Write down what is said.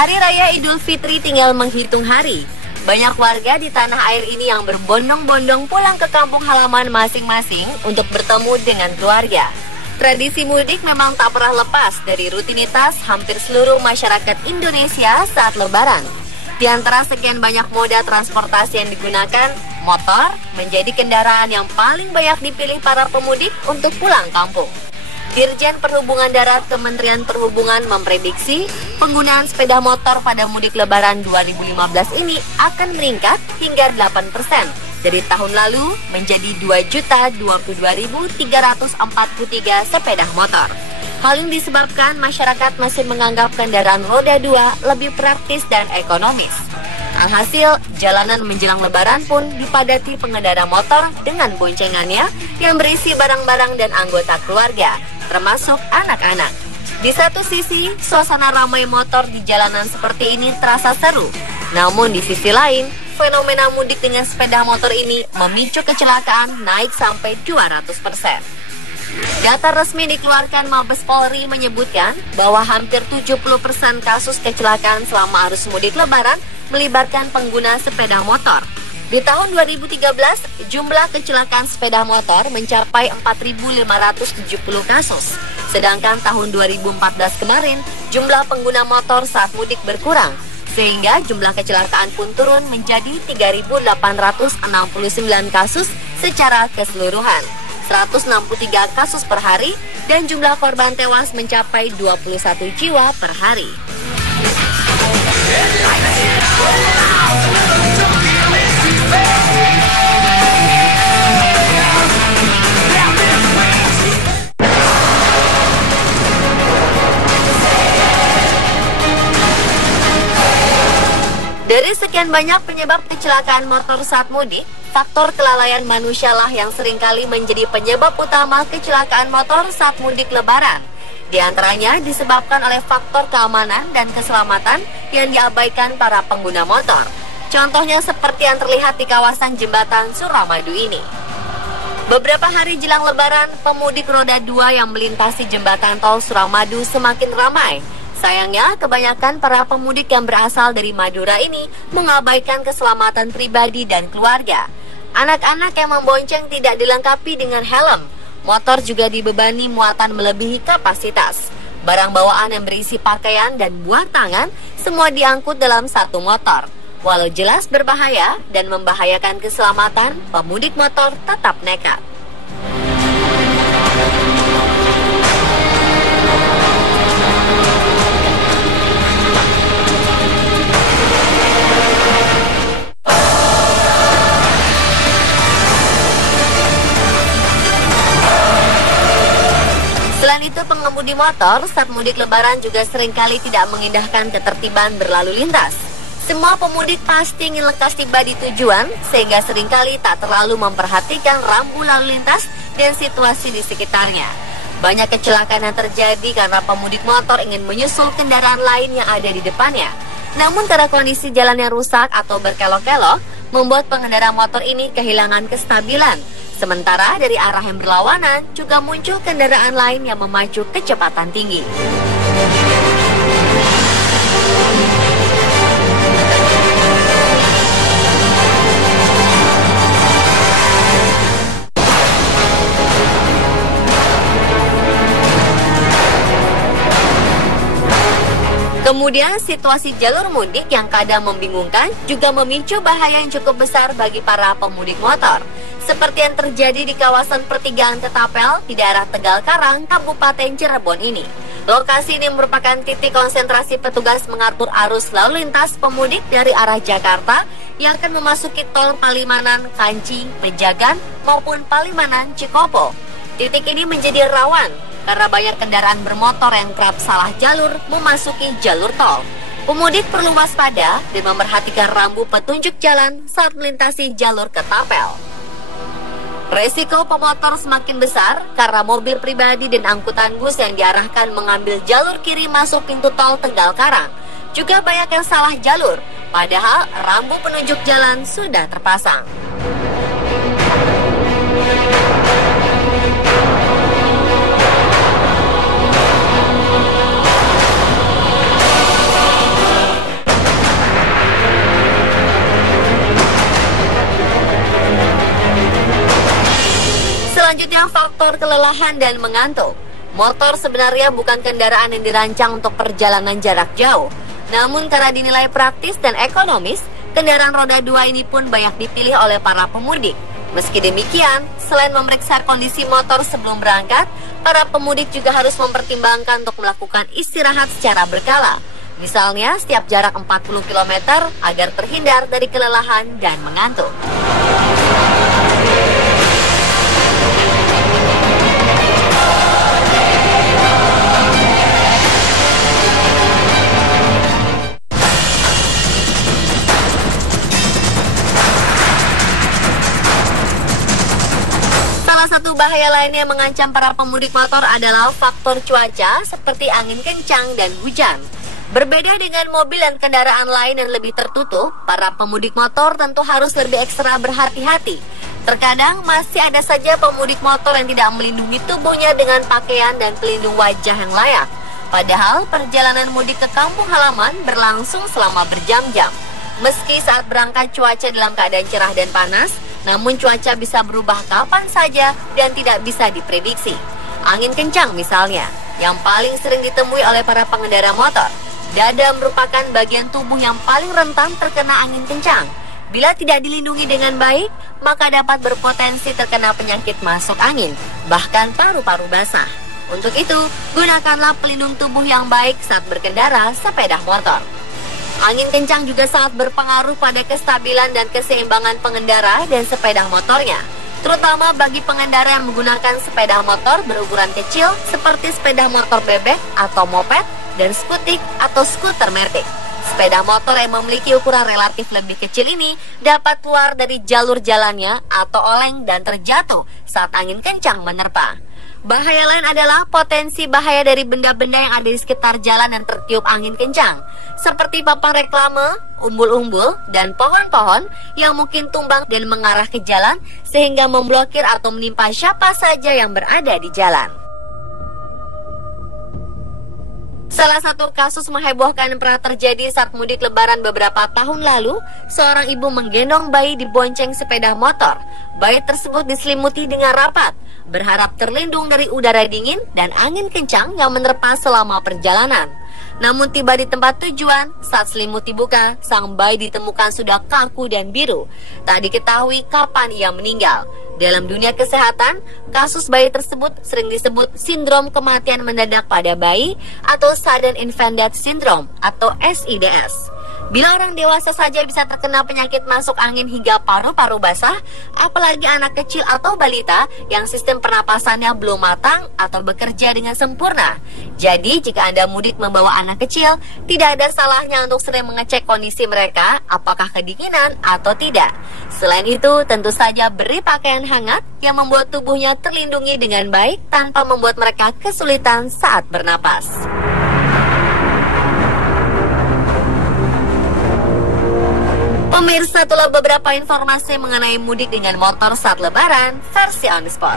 Hari Raya Idul Fitri tinggal menghitung hari. Banyak warga di tanah air ini yang berbondong-bondong pulang ke kampung halaman masing-masing untuk bertemu dengan keluarga. Tradisi mudik memang tak pernah lepas dari rutinitas hampir seluruh masyarakat Indonesia saat Lebaran. Di antara sekian banyak moda transportasi yang digunakan, motor menjadi kendaraan yang paling banyak dipilih para pemudik untuk pulang kampung. Dirjen Perhubungan Darat Kementerian Perhubungan memprediksi penggunaan sepeda motor pada mudik Lebaran 2015 ini akan meningkat hingga 8% dari tahun lalu menjadi 2.022.343 sepeda motor. Hal ini disebabkan masyarakat masih menganggap kendaraan roda 2 lebih praktis dan ekonomis. Alhasil, jalanan menjelang Lebaran pun dipadati pengendara motor dengan boncengannya yang berisi barang-barang dan anggota keluarga, termasuk anak-anak. Di satu sisi, suasana ramai motor di jalanan seperti ini terasa seru. Namun di sisi lain, fenomena mudik dengan sepeda motor ini memicu kecelakaan naik sampai 200%. Data resmi dikeluarkan Mabes Polri menyebutkan bahwa hampir 70% kasus kecelakaan selama arus mudik Lebaran melibatkan pengguna sepeda motor. Di tahun 2013, jumlah kecelakaan sepeda motor mencapai 4.570 kasus. Sedangkan tahun 2014 kemarin, jumlah pengguna motor saat mudik berkurang, sehingga jumlah kecelakaan pun turun menjadi 3.869 kasus secara keseluruhan. 163 kasus per hari dan jumlah korban tewas mencapai 21 jiwa per hari. Dari sekian banyak penyebab kecelakaan motor saat mudik, faktor kelalaian manusialah yang seringkali menjadi penyebab utama kecelakaan motor saat mudik Lebaran. Di antaranya disebabkan oleh faktor keamanan dan keselamatan yang diabaikan para pengguna motor. Contohnya seperti yang terlihat di kawasan jembatan Suramadu ini. Beberapa hari jelang Lebaran, pemudik roda 2 yang melintasi jembatan tol Suramadu semakin ramai. Sayangnya, kebanyakan para pemudik yang berasal dari Madura ini mengabaikan keselamatan pribadi dan keluarga. Anak-anak yang membonceng tidak dilengkapi dengan helm. Motor juga dibebani muatan melebihi kapasitas. Barang bawaan yang berisi pakaian dan buah tangan semua diangkut dalam satu motor. Walau jelas berbahaya dan membahayakan keselamatan, pemudik motor tetap nekat. Selain itu, pengemudi motor saat mudik Lebaran juga seringkali tidak mengindahkan ketertiban berlalu lintas. Semua pemudik pasti ingin lekas tiba di tujuan, sehingga seringkali tak terlalu memperhatikan rambu lalu lintas dan situasi di sekitarnya. Banyak kecelakaan yang terjadi karena pemudik motor ingin menyusul kendaraan lain yang ada di depannya. Namun karena kondisi jalan yang rusak atau berkelok-kelok, membuat pengendara motor ini kehilangan kestabilan. Sementara dari arah yang berlawanan juga muncul kendaraan lain yang memacu kecepatan tinggi. Kemudian situasi jalur mudik yang kadang membingungkan juga memicu bahaya yang cukup besar bagi para pemudik motor. Seperti yang terjadi di kawasan pertigaan Ketapel di daerah Tegal Karang, Kabupaten Cirebon ini. Lokasi ini merupakan titik konsentrasi petugas mengatur arus lalu lintas pemudik dari arah Jakarta yang akan memasuki tol Palimanan, Kanci, Pejagan maupun Palimanan, Cikopo. Titik ini menjadi rawan karena banyak kendaraan bermotor yang kerap salah jalur memasuki jalur tol. Pemudik perlu waspada dan memperhatikan rambu petunjuk jalan saat melintasi jalur Ketapel. Resiko pemotor semakin besar karena mobil pribadi dan angkutan bus yang diarahkan mengambil jalur kiri masuk pintu tol Tegal Karang. Juga banyak yang salah jalur, padahal rambu penunjuk jalan sudah terpasang. Selanjutnya, faktor kelelahan dan mengantuk. Motor sebenarnya bukan kendaraan yang dirancang untuk perjalanan jarak jauh. Namun karena dinilai praktis dan ekonomis, kendaraan roda 2 ini pun banyak dipilih oleh para pemudik. Meski demikian, selain memeriksa kondisi motor sebelum berangkat, para pemudik juga harus mempertimbangkan untuk melakukan istirahat secara berkala. Misalnya, setiap jarak 40 km agar terhindar dari kelelahan dan mengantuk. Salah satu bahaya lainnya yang mengancam para pemudik motor adalah faktor cuaca seperti angin kencang dan hujan. Berbeda dengan mobil dan kendaraan lain yang lebih tertutup, para pemudik motor tentu harus lebih ekstra berhati-hati. Terkadang masih ada saja pemudik motor yang tidak melindungi tubuhnya dengan pakaian dan pelindung wajah yang layak. Padahal perjalanan mudik ke kampung halaman berlangsung selama berjam-jam. Meski saat berangkat cuaca dalam keadaan cerah dan panas, namun cuaca bisa berubah kapan saja dan tidak bisa diprediksi. Angin kencang misalnya, yang paling sering ditemui oleh para pengendara motor. Dada merupakan bagian tubuh yang paling rentan terkena angin kencang. Bila tidak dilindungi dengan baik, maka dapat berpotensi terkena penyakit masuk angin, bahkan paru-paru basah. Untuk itu, gunakanlah pelindung tubuh yang baik saat berkendara sepeda motor. Angin kencang juga sangat berpengaruh pada kestabilan dan keseimbangan pengendara dan sepeda motornya, terutama bagi pengendara yang menggunakan sepeda motor berukuran kecil seperti sepeda motor bebek atau moped dan skutik atau skuter metik. Sepeda motor yang memiliki ukuran relatif lebih kecil ini dapat keluar dari jalur jalannya atau oleng dan terjatuh saat angin kencang menerpa. Bahaya lain adalah potensi bahaya dari benda-benda yang ada di sekitar jalan yang tertiup angin kencang, seperti papan reklame, umbul-umbul, dan pohon-pohon yang mungkin tumbang dan mengarah ke jalan sehingga memblokir atau menimpa siapa saja yang berada di jalan. Salah satu kasus menghebohkan pernah terjadi saat mudik lebaran beberapa tahun lalu. Seorang ibu menggendong bayi di bonceng sepeda motor. Bayi tersebut diselimuti dengan rapat, berharap terlindung dari udara dingin dan angin kencang yang menerpa selama perjalanan. Namun tiba di tempat tujuan, saat selimut dibuka, sang bayi ditemukan sudah kaku dan biru. Tak diketahui kapan ia meninggal. Dalam dunia kesehatan, kasus bayi tersebut sering disebut sindrom kematian mendadak pada bayi atau Sudden Infant Death Syndrome atau SIDS. Bila orang dewasa saja bisa terkena penyakit masuk angin hingga paru-paru basah, apalagi anak kecil atau balita yang sistem pernapasannya belum matang atau bekerja dengan sempurna. Jadi, jika Anda mudik membawa anak kecil, tidak ada salahnya untuk sering mengecek kondisi mereka, apakah kedinginan atau tidak. Selain itu, tentu saja beri pakaian hangat yang membuat tubuhnya terlindungi dengan baik tanpa membuat mereka kesulitan saat bernapas. Pemirsa, itulah beberapa informasi mengenai mudik dengan motor saat lebaran versi on the spot.